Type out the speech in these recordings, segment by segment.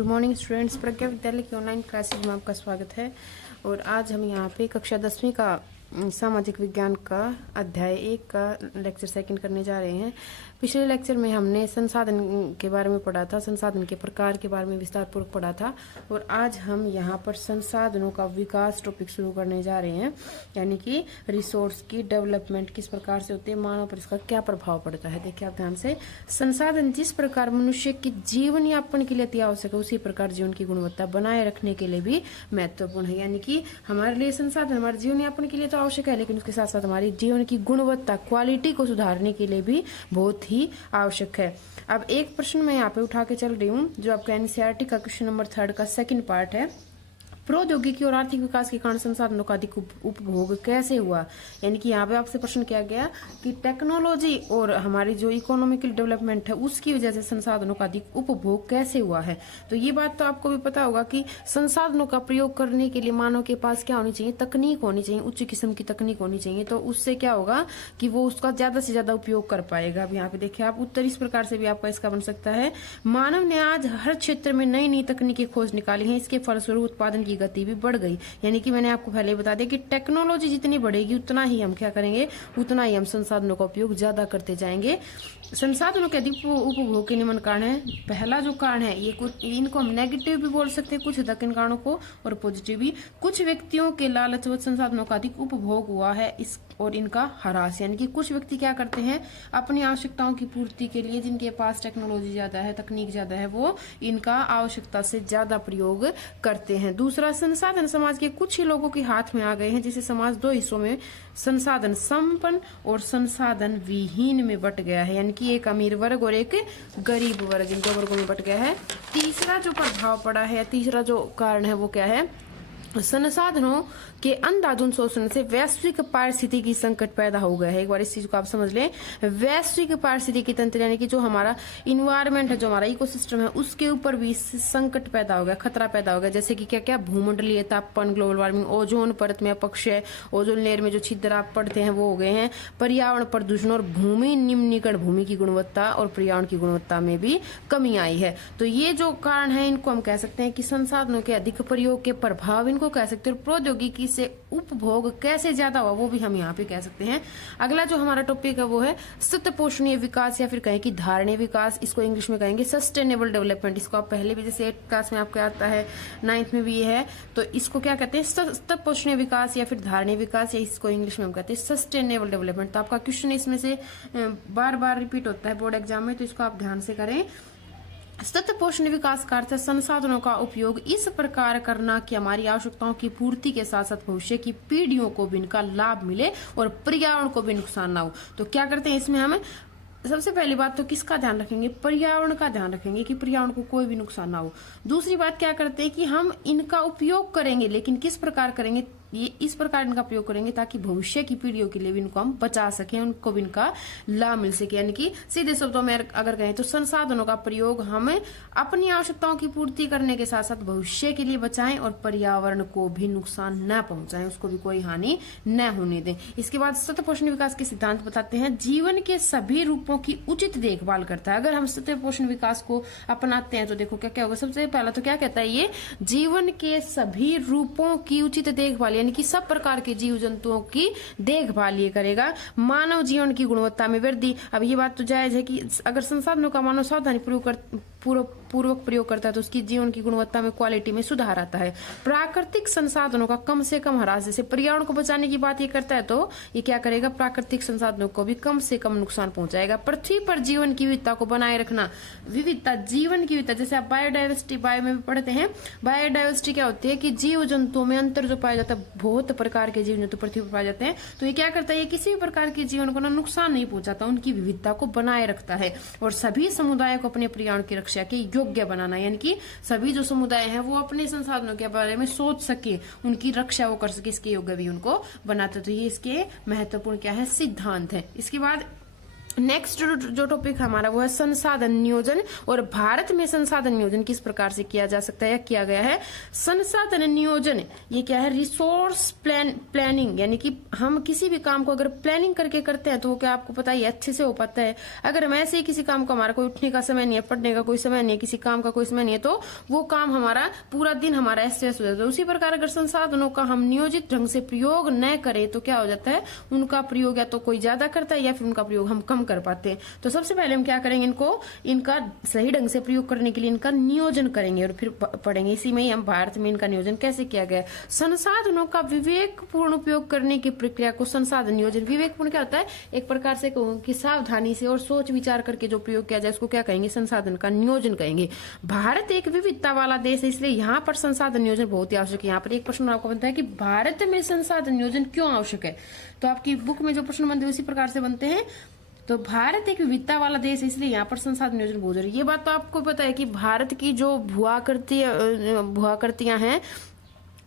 Good morning students, प्रज्ञा विद्यालय की online classes में आपका स्वागत है। और आज हम यहाँ पे कक्षा 10वीं का सामाजिक विज्ञान का अध्याय 1 का लेक्चर सेकंड करने जा रहे हैं। पिछले लेक्चर में हमने संसाधन के बारे में पढ़ा था, संसाधन के प्रकार के बारे में विस्तार पूर्वक पढ़ा था। और आज हम यहाँ पर संसाधनों का विकास टॉपिक शुरू करने जा रहे हैं, यानी कि रिसोर्स की डेवलपमेंट किस प्रकार से होती है, मानव पर इसका क्या प्रभाव पड़ता है। देखिए आप ध्यान से, संसाधन जिस प्रकार मनुष्य के जीवन यापन के लिए अति आवश्यक है, उसी प्रकार जीवन की गुणवत्ता बनाए रखने के लिए भी महत्वपूर्ण है। यानी कि हमारे लिए संसाधन हमारे जीवन यापन के लिए तो आवश्यक है, लेकिन उसके साथ साथ हमारी जीवन की गुणवत्ता, क्वालिटी को सुधारने के लिए भी बहुत ही आवश्यक है। अब एक प्रश्न मैं यहाँ पे उठा के चल रही हूँ, जो आपका एनसीईआरटी का क्वेश्चन नंबर 3 का सेकंड पार्ट है। प्रौद्योगिकी और आर्थिक विकास के कारण संसाधनों का अधिक उपभोग कैसे हुआ। यानी कि यहाँ पे आपसे प्रश्न किया गया कि टेक्नोलॉजी और हमारी जो इकोनॉमिकल डेवलपमेंट है उसकी वजह से संसाधनों का अधिक उपभोग कैसे हुआ है। तो ये बात तो आपको भी पता होगा कि संसाधनों का प्रयोग करने के लिए मानव के पास क्या होनी चाहिए, तकनीक होनी चाहिए, उच्च किस्म की तकनीक होनी चाहिए। तो उससे क्या होगा कि वो उसका ज्यादा से ज्यादा उपयोग कर पाएगा। अब यहाँ पे देखिए आप, उत्तर इस प्रकार से भी आपका इसका बन सकता है, मानव ने आज हर क्षेत्र में नई नई तकनीकी खोज निकाली है, इसके फलस्वरूप उत्पादन की गति भी बढ़ गई। यानी कि मैंने आपको पहले ही बता दिया कि टेक्नोलॉजी जितनी बढ़ेगी उतना ही हम क्या करेंगे, उतना ही हम संसाधनों का उपयोग ज्यादा करते जाएंगे। संसाधनों के अधिक उपभोग के निम्न कारण है। पहला जो कारण है, ये कुछ इनको हम नेगेटिव भी बोल सकते हैं, कुछ हद तक इन कारणों को, और पॉजिटिव भी। कुछ व्यक्तियों के लालचवश संसाधनों का अधिक उपभोग हुआ है इस और इनका ह्रास। यानी कि कुछ व्यक्ति क्या करते हैं, अपनी आवश्यकताओं की पूर्ति के लिए, जिनके पास टेक्नोलॉजी ज्यादा है, तकनीक ज्यादा है, वो इनका आवश्यकता से ज्यादा प्रयोग करते हैं। दूसरा, संसाधन समाज के कुछ ही लोगों के हाथ में आ गए हैं, जिसे समाज दो हिस्सों में, संसाधन संपन्न और संसाधन विहीन में बट गया है। यानी कि एक अमीर वर्ग और एक गरीब वर्ग, इन दो वर्गों में बट गया है। तीसरा जो प्रभाव पड़ा है, तीसरा जो कारण है वो क्या है, संसाधनों के अंधाधुंध शोषण से वैश्विक पारिस्थितिकी संकट पैदा हो गया है। एक बार इस चीज को आप समझ लें, वैश्विक पारिस्थितिकी तंत्र यानी कि जो हमारा इन्वायरमेंट है, जो हमारा इकोसिस्टम है, उसके ऊपर भी संकट पैदा हो गया, खतरा पैदा हो गया। जैसे कि क्या क्या, भूमंडलीय तापमान, ग्लोबल वार्मिंग, ओजोन परत में अपक्षय, ओजोन लेयर में जो छिद्र आप पड़ते हैं वो हो गए हैं, पर्यावरण प्रदूषण और भूमि निम्नीकरण, भूमि की गुणवत्ता और पर्यावरण की गुणवत्ता में भी कमी आई है। तो ये जो कारण है, इनको हम कह सकते हैं कि संसाधनों के अधिक प्रयोग के प्रभाव इनको कह सकते हैं। प्रौद्योगिकी से उपभोग कैसे ज्यादा हुआ वो भी हम यहाँ पे कह सकते हैं। अगला जो हमारा टॉपिक है वो है सतपोषणीय विकास, या फिर कहें कि धारणीय विकास, इसको इंग्लिश में कहेंगे सस्टेनेबल डेवलपमेंट। इसको आप पहले भी, जैसे 8th क्लास में आपको आता है, 9th में भी ये है, तो इसको क्या कहते हैं, सतपोषणीय विकास या फिर धारणीय विकास, या इसको इंग्लिश में हम कहते हैं सस्टेनेबल डेवलपमेंट। तो आपका क्वेश्चन इसमें से बार बार रिपीट होता है बोर्ड एग्जाम में, तो इसको आप ध्यान से करें। सतपोषण विकास का अर्थ है संसाधनों का उपयोग इस प्रकार करना कि हमारी आवश्यकताओं की पूर्ति के साथ साथ भविष्य की पीढ़ियों को भी इनका लाभ मिले और पर्यावरण को भी नुकसान ना हो। तो क्या करते हैं इसमें, हम सबसे पहली बात तो किसका ध्यान रखेंगे, पर्यावरण का ध्यान रखेंगे कि पर्यावरण को कोई भी नुकसान ना हो। दूसरी बात क्या करते हैं कि हम इनका उपयोग करेंगे, लेकिन किस प्रकार करेंगे, ये इस प्रकार इनका प्रयोग करेंगे ताकि भविष्य की पीढ़ियों के लिए भी इनको हम बचा सकें, उनको भी इनका लाभ मिल सके। यानी कि सीधे शब्दों में अगर कहें तो संसाधनों का प्रयोग हमें अपनी आवश्यकताओं की पूर्ति करने के साथ साथ भविष्य के लिए बचाएं और पर्यावरण को भी नुकसान न पहुंचाएं, उसको भी कोई हानि न होने दें। इसके बाद सतपोषण विकास के सिद्धांत बताते हैं, जीवन के सभी रूपों की उचित देखभाल करता है। अगर हम सतपोषण विकास को अपनाते हैं तो देखो क्या क्या होगा। सबसे पहला तो क्या कहता है ये, जीवन के सभी रूपों की उचित देखभाल, यानी कि सब प्रकार के जीव जंतुओं की देखभाल ये करेगा। मानव जीवन की गुणवत्ता में वृद्धि, अब ये बात तो जायज है कि अगर संसाधनों का मानव सावधानी पूर्वक प्रयोग करता है तो उसकी जीवन की गुणवत्ता में, क्वालिटी में सुधार आता है। प्राकृतिक संसाधनों का कम से कम ह्रास, जैसे पर्यावरण को बचाने की बात ये करता है तो ये क्या करेगा, प्राकृतिक संसाधनों को भी कम से कम नुकसान पहुंचाएगा। पृथ्वी पर जीवन की विविधता को बनाए रखना, विविधता, जीवन की विविधता, जैसे आप बायोडाइवर्सिटी बायो में भी पढ़ते हैं। बायोडाइवर्सिटी क्या होती है कि जीव जंतुओं में अंतर जो पाया जाता है, बहुत प्रकार के जीव जंतु पृथ्वी पर पाए जाते हैं, तो ये क्या करता है, ये किसी भी प्रकार के जीवन को ना नुकसान नहीं पहुंचाता, उनकी विविधता को बनाए रखता है। और सभी समुदायों को अपने पर्यावरण की रक्षा के योग्य बनाना, यानी कि सभी जो समुदाय हैं वो अपने संसाधनों के बारे में सोच सके, उनकी रक्षा वो कर सके, इसके योग्य भी उनको बनाते। तो ये इसके महत्वपूर्ण क्या है, सिद्धांत है। इसके बाद नेक्स्ट जो टॉपिक हमारा वो है संसाधन नियोजन। और भारत में संसाधन नियोजन किस प्रकार से किया जा सकता है या किया गया है। संसाधन नियोजन ये क्या है, रिसोर्स प्लानिंग, यानी कि हम किसी भी काम को अगर प्लानिंग करके करते हैं तो वो क्या आपको पता ही अच्छे से हो पाता है। अगर हम ऐसे ही किसी काम को, हमारा कोई उठने का समय नहीं है, पढ़ने का कोई समय नहीं है, किसी काम का कोई समय नहीं है, तो वो काम हमारा पूरा दिन हमारा ऐसे हो जाता है। उसी प्रकार अगर संसाधनों का हम नियोजित ढंग से प्रयोग न करें तो क्या हो जाता है, उनका प्रयोग या तो कोई ज्यादा करता है या फिर उनका प्रयोग हम कम कर पाते हैं। तो सबसे पहले हम क्या करेंगे, इनका सही ढंग से प्रयोग करने के लिए इनका नियोजन करेंगे और फिर पढ़ेंगे। इसी में ही हम भारत में इनका नियोजन कैसे किया गया है। संसाधनों का विवेकपूर्ण उपयोग करने की प्रक्रिया को संसाधन नियोजन, विवेकपूर्ण क्या होता है, एक प्रकार से कहूं कि सावधानी से और सोच विचार करके जो प्रयोग किया जाए उसको क्या कहेंगे, संसाधन का नियोजन कहेंगे। भारत एक विविधता वाला देश है, इसलिए यहाँ पर संसाधन नियोजन बहुत ही आवश्यक है। यहाँ पर एक प्रश्न आपको बनता है कि भारत में संसाधन नियोजन क्यों आवश्यक है। तो आपकी बुक में जो प्रश्न बनते हैं उसी प्रकार से बनते हैं। तो भारत एक विविधता वाला देश है, इसलिए यहाँ पर संसाधन नियोजन बहुत जरूरी है। ये बात तो आपको पता है कि भारत की जो भूआकृतियां हैं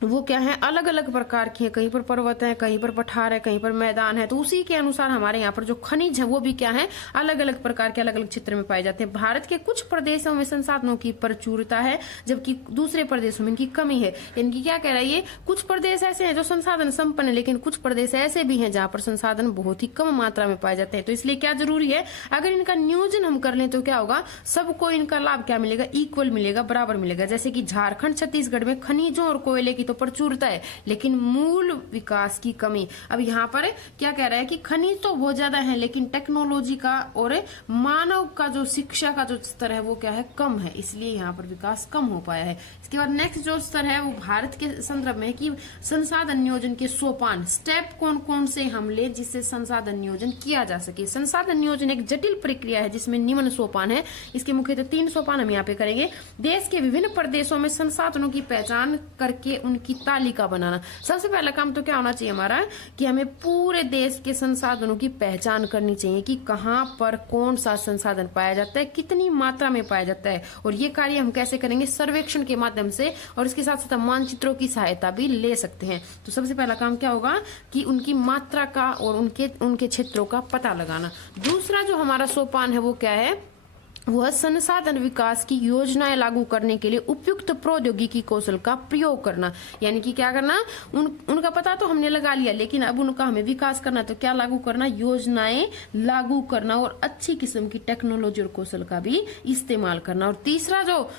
वो क्या है, अलग अलग प्रकार की है। कहीं पर पर्वत है, कहीं पर पठार है, कहीं पर मैदान है। तो उसी के अनुसार हमारे यहाँ पर जो खनिज है वो भी क्या है, अलग अलग प्रकार के अलग अलग क्षेत्र में पाए जाते हैं। भारत के कुछ प्रदेशों में संसाधनों की प्रचुरता है जबकि दूसरे प्रदेशों में इनकी कमी है। इनकी क्या कह रहा है, ये कुछ प्रदेश ऐसे हैं जो संसाधन संपन्न है, लेकिन कुछ प्रदेश ऐसे भी हैं जहाँ पर संसाधन बहुत ही कम मात्रा में पाए जाते हैं। तो इसलिए क्या जरूरी है, अगर इनका नियोजन हम कर लें तो क्या होगा, सबको इनका लाभ क्या मिलेगा, इक्वल मिलेगा, बराबर मिलेगा। जैसे कि झारखंड छत्तीसगढ़ में खनिजों और कोयले की प्रचुरता है लेकिन मूल विकास की कमी। अब यहाँ पर क्या कह रहा है कि खनिज तो बहुत ज्यादा है लेकिन टेक्नोलॉजी का और मानव का जो शिक्षा का जो स्तर है वो क्या है, कम है, इसलिए यहाँ पर विकास कम हो पाया है। इसके बाद नेक्स्ट जो स्तर है वो भारत के संदर्भ में कि संसाधन नियोजन के सोपान, स्टेप कौन कौन से हम ले जिससे संसाधन नियोजन किया जा सके। संसाधन नियोजन एक जटिल प्रक्रिया है जिसमें निम्न सोपान है। इसके मुख्यतः 3 सोपान हम यहाँ पे करेंगे। देश के विभिन्न प्रदेशों में संसाधनों की पहचान करके उनकी तालिका बनाना। सबसे पहला काम तो क्या होना चाहिए हमारा, कि हमें पूरे देश के संसाधनों की पहचान करनी चाहिए कि कहां पर कौन सा संसाधन पाया जाता है, कितनी मात्रा में पाया जाता है। और ये कार्य हम कैसे करेंगे, सर्वेक्षण के माध्यम से, और इसके साथ साथ मानचित्रों की सहायता भी ले सकते हैं। तो सबसे पहला काम क्या होगा कि उनकी मात्रा का और उनके क्षेत्रों का पता लगाना। दूसरा जो हमारा सोपान है वो क्या है, वह संसाधन विकास की योजनाएं लागू करने के लिए उपयुक्त प्रौद्योगिकी कौशल का प्रयोग करना। यानी कि क्या करना, उनका पता तो हमने लगा लिया लेकिन अब उनका हमें विकास करना, तो क्या लागू करना, योजनाएं लागू करना और अच्छी किस्म की टेक्नोलॉजी और कौशल का भी इस्तेमाल करना। और तीसरा जो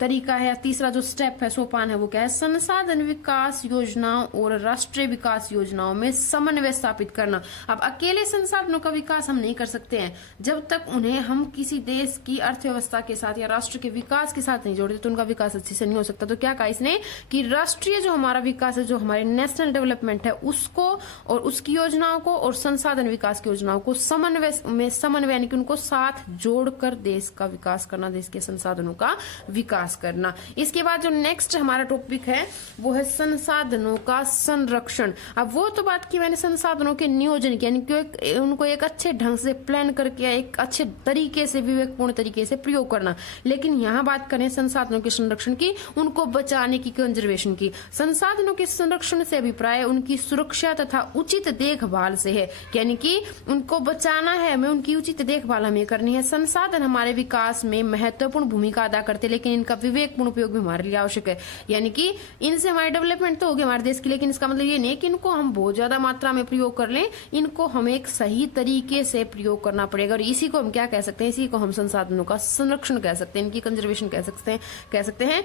तरीका है, तीसरा जो स्टेप है, सोपान है, वो क्या है, संसाधन विकास योजनाओं और राष्ट्रीय विकास योजनाओं में समन्वय स्थापित करना। अब अकेले संसाधनों का विकास हम नहीं कर सकते हैं जब तक उन्हें हम किसी देश की अर्थव्यवस्था के साथ या राष्ट्र के विकास के साथ नहीं जोड़ते तो उनका विकास अच्छे से नहीं हो सकता। तो क्या कहा इसने कि राष्ट्रीय जो हमारा विकास है, जो हमारे नेशनल डेवलपमेंट है, उसको और उसकी योजनाओं को और संसाधन विकास की योजनाओं को समन्वय यानी कि उनको साथ जोड़कर देश का विकास करना, देश के संसाधनों का विकास करना। इसके बाद जो नेक्स्ट हमारा टॉपिक है वो है संसाधनों का संरक्षण। अब वो तो बात की मैंने संसाधनों के नियोजन की, यानी कि उनको एक अच्छे ढंग से प्लान करके एक अच्छे तरीके से विवेकपूर्ण तरीके से प्रयोग करना। लेकिन यहाँ बात करें संसाधनों के संरक्षण की, उनको बचाने की, कंजर्वेशन की। संसाधनों के संरक्षण से अभिप्राय उनकी सुरक्षा तथा उचित देखभाल से है, यानी कि उनको बचाना है हमें, उनकी उचित देखभाल हमें करनी है। संसाधन हमारे विकास में महत्वपूर्ण भूमिका अदा करते हैं लेकिन इनका विवेकपूर्ण उपयोग भी हमारे लिए आवश्यक है। यानी कि इनसे हमारी डेवलपमेंट तो होगी हमारे देश की, लेकिन इसका मतलब ये नहीं कि इनको हम बहुत ज्यादा मात्रा में प्रयोग कर लें, इनको हमें एक सही तरीके से प्रयोग करना पड़ेगा। और इसी को हम क्या कह सकते हैं, इसी को हम संसाधनों का संरक्षण कह सकते हैं, इनकी कंजर्वेशन कह सकते हैं।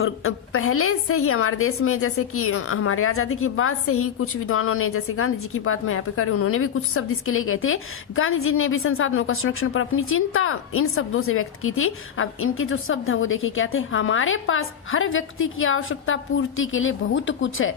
और पहले से ही हमारे देश में, जैसे कि हमारे आजादी की बाद से ही कुछ विद्वानों ने, जैसे गांधी जी की बात मैं यहाँ पे करी, उन्होंने भी कुछ शब्द इसके लिए गए थे। गांधी जी ने भी संसाधनों का संरक्षण पर अपनी चिंता इन शब्दों से व्यक्त की थी। अब इनके जो शब्द हैं वो देखिए क्या थे, हमारे पास हर व्यक्ति की आवश्यकता पूर्ति के लिए बहुत कुछ है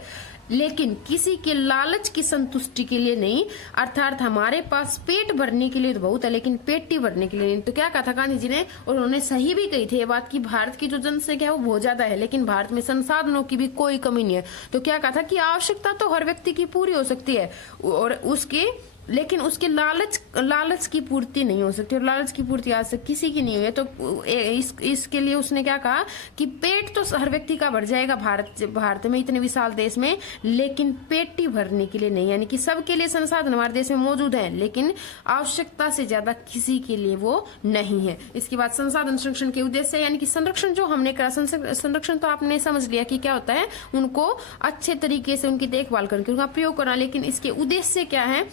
लेकिन किसी के लालच की संतुष्टि के लिए नहीं, अर्थात हमारे पास पेट भरने के लिए तो बहुत है लेकिन पेटी भरने के लिए नहीं। तो क्या कहा था गांधी जी ने, और उन्होंने सही भी कही थी ये बात कि भारत की जो जनसंख्या है वो बहुत ज्यादा है लेकिन भारत में संसाधनों की भी कोई कमी नहीं है। तो क्या कहा था कि आवश्यकता तो हर व्यक्ति की पूरी हो सकती है और उसके लेकिन उसके लालच की पूर्ति नहीं हो सकती, और लालच की पूर्ति आज तक किसी की नहीं हुई है। तो इसके लिए उसने क्या कहा कि पेट तो हर व्यक्ति का भर जाएगा भारत में, इतने विशाल देश में, लेकिन पेट ही भरने के लिए नहीं। यानी कि सबके लिए संसाधन हमारे देश में मौजूद है, लेकिन आवश्यकता से ज्यादा किसी के लिए वो नहीं है। इसके बाद संसाधन संरक्षण के उद्देश्य, यानी कि संरक्षण जो हमने करा, संरक्षण तो आपने समझ लिया कि क्या होता है, उनको अच्छे तरीके से उनकी देखभाल करके उनका प्रयोग करना। लेकिन इसके उद्देश्य क्या है?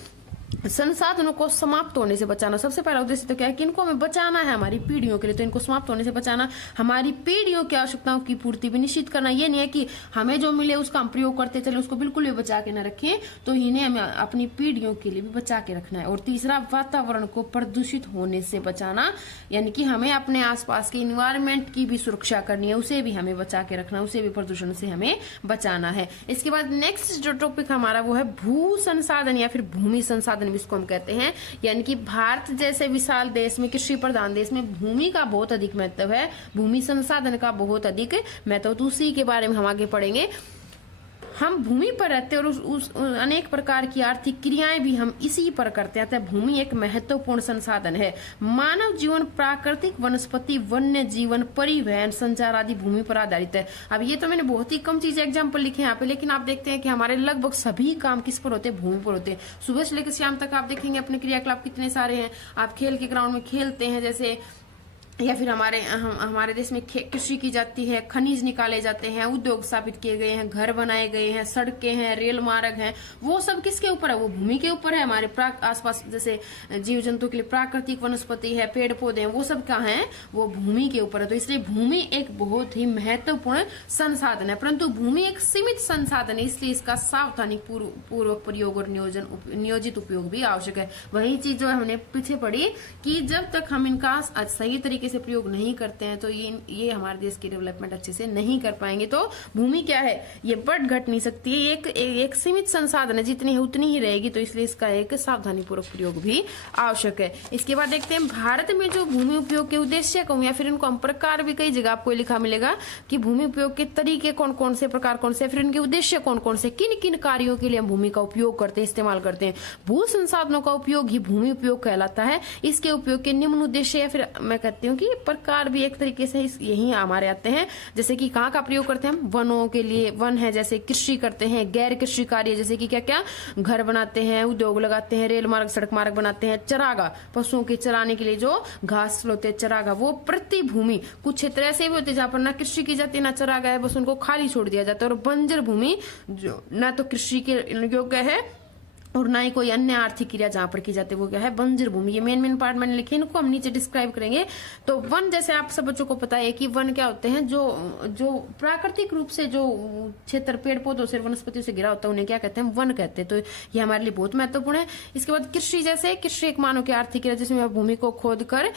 संसाधनों को समाप्त होने से बचाना। सबसे पहला उद्देश्य तो क्या है कि इनको हमें बचाना है हमारी पीढ़ियों के लिए, तो इनको समाप्त होने से बचाना, हमारी पीढ़ियों की आवश्यकताओं की पूर्ति भी निश्चित करना। ये नहीं है कि हमें जो मिले उसका हम प्रयोग करते चले, उसको बिल्कुल भी बचा के न रखें, तो इन्हें हमें अपनी पीढ़ियों के लिए भी बचा के रखना है। और तीसरा, वातावरण को प्रदूषित होने से बचाना, यानी कि हमें अपने आसपास के इन्वायरमेंट की भी सुरक्षा करनी है, उसे भी हमें बचा के रखना, उसे भी प्रदूषण से हमें बचाना है। इसके बाद नेक्स्ट जो टॉपिक हमारा वो है भू संसाधन या फिर भूमि संसाधन इसको हम कहते हैं। यानी कि भारत जैसे विशाल देश में, कृषि प्रधान देश में भूमि का बहुत अधिक महत्व है, भूमि संसाधन का बहुत अधिक महत्व, तो उसी के बारे में हम आगे पढ़ेंगे। हम भूमि पर रहते हैं और उस अनेक प्रकार की आर्थिक क्रियाएं भी हम इसी पर करते हैं। भूमि एक महत्वपूर्ण संसाधन है। मानव जीवन, प्राकृतिक, वनस्पति, वन्य जीवन, परिवहन, संचार आदि भूमि पर आधारित है। अब ये तो मैंने बहुत ही कम चीजें एग्जाम्पल लिखे हैं यहाँ पे, लेकिन आप देखते हैं कि हमारे लगभग सभी काम किस पर होते हैं? भूमि पर होते हैं। सुबह से लेकर शाम तक आप देखेंगे अपने क्रियाकलाप कितने सारे हैं। आप खेल के ग्राउंड में खेलते हैं जैसे, या फिर हमारे देश में कृषि की जाती है, खनिज निकाले जाते हैं, उद्योग स्थापित किए गए हैं, घर बनाए गए हैं, सड़कें हैं, रेल मार्ग हैं, वो सब किसके ऊपर है? वो भूमि के ऊपर है। हमारे आसपास जैसे जीव जंतु के लिए प्राकृतिक वनस्पति है, पेड़ पौधे हैं, वो सब कहाँ है? वो भूमि के ऊपर है। तो इसलिए भूमि एक बहुत ही महत्वपूर्ण संसाधन है, परंतु भूमि एक सीमित संसाधन है, इसलिए इसका सावधानी पूर्वक प्रयोग और नियोजित उपयोग भी आवश्यक है। वही चीज जो हमने पीछे पढ़ी कि जब तक हम इनका सही तरीके से प्रयोग नहीं करते हैं तो ये हमारे देश की डेवलपमेंट अच्छे से नहीं कर पाएंगे। तो भूमि क्या है? ये बढ़ घट नहीं सकती है, एक सीमित संसाधन है, जितनी है उतनी ही रहेगी, तो इसलिए इसका एक सावधानी पूर्वक प्रयोग भी आवश्यक है। इसके बाद देखते हैं भारत में जो भूमि उपयोग के उद्देश्य कहूं या फिर इनको हम प्रकार भी कई जगह आपको लिखा मिलेगा कि भूमि उपयोग के तरीके कौन कौन से, प्रकार कौन से, फिर इनके उद्देश्य कौन कौन से, किन किन कार्यों के लिए हम भूमि का उपयोग करते हैं, इस्तेमाल करते हैं। भू संसाधनों का उपयोग ही भूमि उपयोग कहलाता है। इसके उपयोग के निम्न उद्देश्य या फिर मैं कहती हूँ कि प्रकार भी एक तरीके से यही हमारे आते हैं। जैसे कि कहाँ का प्रयोग करते हैं हम? वनों के लिए, वन है जैसे कृषि करते हैं, गैर कृषि कार्य जैसे कि क्या क्या, घर बनाते हैं, उद्योग लगाते हैं, रेल मार्ग, सड़क मार्ग बनाते हैं, चरागाह, पशुओं के चराने के लिए जो घास होते हैं चरागाह, वो प्रतिभूमि। कुछ क्षेत्र ऐसे भी होते हैं जहाँ पर ना कृषि की जाती है ना चरागाह है, बस उनको खाली छोड़ दिया जाता है। और बंजर भूमि जो ना तो कृषि के योग्य है और ना ही कोई अन्य आर्थिक क्रिया जहां पर की जाती है, वो क्या है? बंजर भूमि। ये मेन पार्ट मैंने लिखे, इनको हम नीचे डिस्क्राइब करेंगे। तो वन, जैसे आप सब बच्चों को पता है कि वन क्या होते हैं? जो प्राकृतिक रूप से जो क्षेत्र पेड़ पौधों से, वनस्पतियों से घिरा होता है, उन्हें क्या कहते हैं? वन कहते हैं। तो ये हमारे लिए बहुत महत्वपूर्ण है। इसके बाद कृषि, जैसे कृषि एक मानव की आर्थिक क्रिया जिसमें भूमि को खोद कर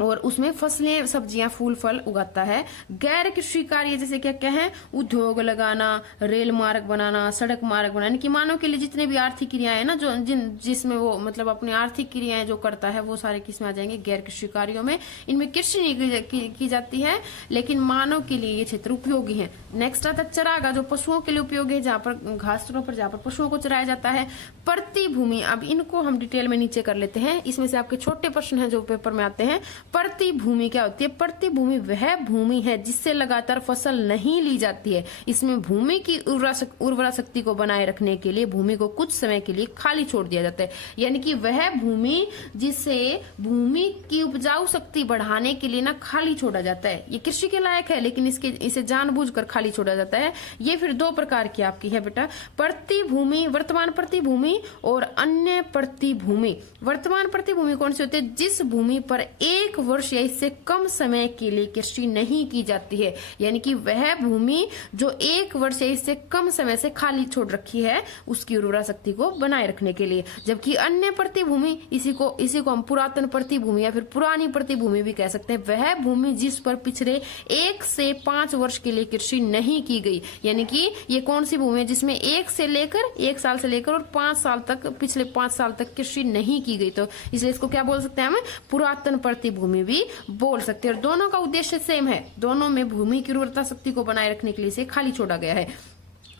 और उसमें फसलें, सब्जियां, फूल फल उगाता है। गैर कृषि कार्य जैसे क्या क्या है? उद्योग लगाना, रेल मार्ग बनाना, सड़क मार्ग बनाना, कि मानव के लिए जितने भी आर्थिक क्रियाएं है ना, जो जिसमें वो मतलब अपनी आर्थिक क्रियाएं जो करता है, वो सारे किस में आ जाएंगे? गैर कृषि कार्यों में। इनमें कृषि नहीं की जाती है, लेकिन मानव के लिए ये क्षेत्र उपयोगी है। नेक्स्ट आता है चरागाह, जो पशुओं के लिए उपयोगी है, जहाँ पर घासों पर, जहाँ पर पशुओं को चराया जाता है। प्रतिभूमि, अब इनको हम डिटेल में नीचे कर लेते हैं। इसमें से आपके छोटे प्रश्न हैं जो पेपर में आते हैं। प्रतिभूमि क्या होती है? प्रतिभूमि वह भूमि है जिससे लगातार फसल नहीं ली जाती है। इसमें भूमि की उर्वरा शक्ति को बनाए रखने के लिए भूमि को कुछ समय के लिए खाली छोड़ दिया जाता है। यानी कि वह भूमि जिसे भूमि की उपजाऊ शक्ति बढ़ाने के लिए ना खाली छोड़ा जाता है। ये कृषि के लायक है, लेकिन इसे जानबूझकर खाली छोड़ा जाता है। ये फिर दो प्रकार की आपकी है बेटा, प्रतिभूमि, वर्तमान प्रतिभूमि और अन्य प्रतिभूमि। वर्तमान प्रतिभूमि कौन सी होती है? जिस भूमि पर एक वर्ष या इससे कम समय के लिए कृषि नहीं की जाती है। यानी कि वह भूमि जो एक वर्ष या इससे कम समय से खाली छोड़ रखी है, उसकी उर्वरा शक्ति को बनाए रखने के लिए। जबकि अन्य प्रतिभूमि, इसी को हम पुरातन प्रतिभूमि या फिर पुरानी प्रतिभूमि भी कह सकते हैं, वह भूमि जिस पर पिछले 1 से 5 वर्ष के लिए कृषि नहीं की गई। यानी कि ये कौन सी भूमि है? जिसमें 1 साल से लेकर और 5 साल तक, पिछले 5 साल तक कृषि नहीं की गई। तो इसलिए इसको क्या बोल सकते हैं हम? पुरातन प्रतिभूमि भी बोल सकते हैं। और दोनों का उद्देश्य सेम है, दोनों में भूमि की उर्वरता शक्ति को बनाए रखने के लिए इसे खाली छोड़ा गया है।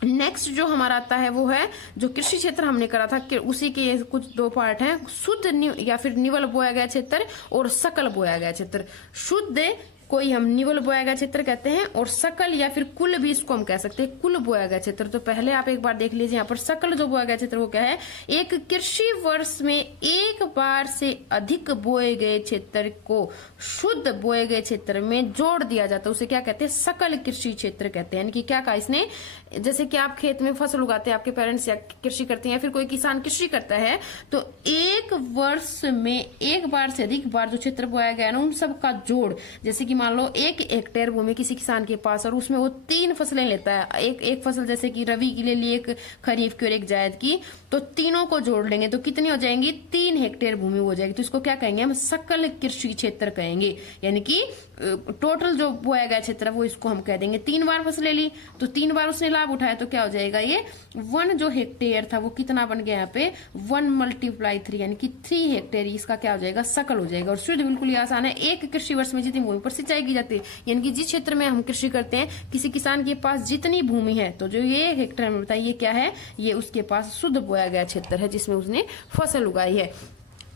नेक्स्ट जो हमारा आता है वो है जो कृषि क्षेत्र हमने करा था कि उसी के ये कुछ दो पार्ट हैं, शुद्ध या फिर निवल बोया गया क्षेत्र और सकल बोया गया क्षेत्र। शुद्ध कोई हम निवल बोया गया क्षेत्र कहते हैं और सकल या फिर कुल भी इसको हम कह सकते हैं, कुल बोया गया क्षेत्र। तो पहले आप एक बार देख लीजिए यहाँ पर सकल जो बोया गया क्षेत्र वो क्या है, एक कृषि वर्ष में एक बार से अधिक बोए गए क्षेत्र को शुद्ध बोए गए क्षेत्र में जोड़ दिया जाता है, उसे क्या कहते हैं, सकल कृषि क्षेत्र कहते हैं। यानी कि क्या कहा इसने, जैसे कि आप खेत में फसल उगाते हैं, आपके पेरेंट्स या कृषि करते हैं या फिर कोई किसान कृषि करता है, तो एक वर्ष में एक बार से अधिक बार जो क्षेत्र बोया गया ना उन सब का जोड़, जैसे कि मान लो 1 हेक्टेयर भूमि किसी किसान के पास और उसमें वो 3 फसलें लेता है, एक फसल जैसे कि रबी के ले ली, एक खरीफ की और एक जायद की, तो तीनों को जोड़ लेंगे तो कितनी हो जाएंगी, 3 हेक्टेयर भूमि हो जाएगी। तो इसको क्या कहेंगे हम, सकल कृषि क्षेत्र कहेंगे। यानी कि टोटल जो बोया गया क्षेत्र है वो इसको हम कह देंगे। 3 बार फसलें ली तो 3 बार उसने लाभ उठाया तो क्या हो जाएगा, ये 1 जो हेक्टेयर था वो कितना बन गया यहाँ पे 1 × 3 यानी कि 3 हेक्टेयर, इसका क्या हो जाएगा, सकल हो जाएगा। और शुद्ध बिल्कुल ही आसान है, एक कृषि वर्ष में जितनी भूमि पर सिंचाई की जाती है, यानी कि जिस क्षेत्र में हम कृषि करते हैं किसी किसान के पास जितनी भूमि है, तो जो ये हेक्टेयर में बताइए ये क्या है, ये उसके पास शुद्ध बोया गया क्षेत्र है जिसमें उसने फसल उगाई है।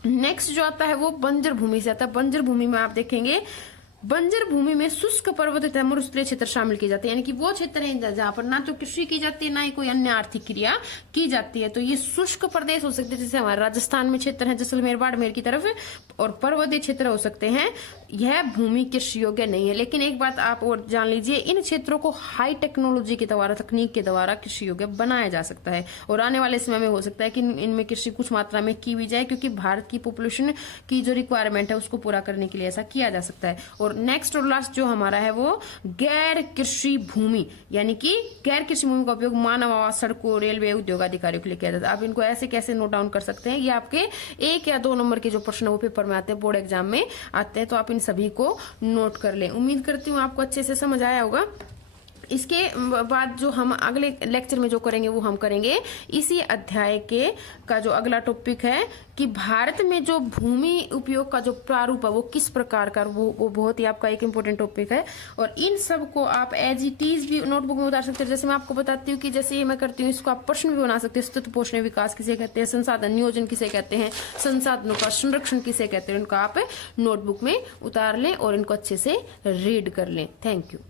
नेक्स्ट जो आता है वो बंजर भूमि से आता है। बंजर भूमि में आप देखेंगे, बंजर भूमि में शुष्क पर्वत मरुस्थलीय क्षेत्र शामिल किए जाते हैं, यानी कि वो क्षेत्र है जहां पर ना तो कृषि की जाती है ना ही कोई अन्य आर्थिक क्रिया की जाती है। तो ये शुष्क प्रदेश हो सकते हैं, जैसे हमारे राजस्थान में क्षेत्र है जैसलमेर बाड़मेर की तरफ, और पर्वतीय क्षेत्र हो सकते हैं। यह भूमि कृषि योग्य नहीं है, लेकिन एक बात आप और जान लीजिए, इन क्षेत्रों को हाई टेक्नोलॉजी के द्वारा, तकनीक के द्वारा कृषि योग्य बनाया जा सकता है। और आने वाले समय में हो सकता है कि इनमें कृषि कुछ मात्रा में की भी जाए, क्योंकि भारत की पॉपुलेशन की जो रिक्वायरमेंट है उसको पूरा करने के लिए ऐसा किया जा सकता है। और नेक्स्ट और लास्ट जो हमारा है वो गैर कृषि भूमि, यानी कि गैर कृषि भूमि का उपयोग मानव आवास, सड़कों, रेलवे, उद्योग अधिकारियों के लिए किया जाता है। आप इनको ऐसे कैसे नोट डाउन कर सकते हैं, ये आपके 1 या 2 नंबर के जो प्रश्न वो पेपर में आते हैं, बोर्ड एग्जाम में आते हैं, तो आप इन सभी को नोट कर लें। उम्मीद करती हूँ आपको अच्छे से समझ आया होगा। इसके बाद जो हम अगले लेक्चर में जो करेंगे वो हम करेंगे इसी अध्याय के का जो अगला टॉपिक है कि भारत में जो भूमि उपयोग का जो प्रारूप है वो किस प्रकार का, वो बहुत ही आपका एक इम्पोर्टेंट टॉपिक है। और इन सब को आप एज इट इज भी नोटबुक में उतार सकते हैं। जैसे मैं आपको बताती हूँ कि जैसे ये मैं करती हूँ, इसको आप प्रश्न भी बना सकते हैं। स्थित पोषण विकास किसे कहते हैं, संसाधन नियोजन किसे कहते हैं, संसाधनों का संरक्षण किसे कहते हैं, उनका आप नोटबुक में उतार लें और इनको अच्छे से रीड कर लें। Thank you.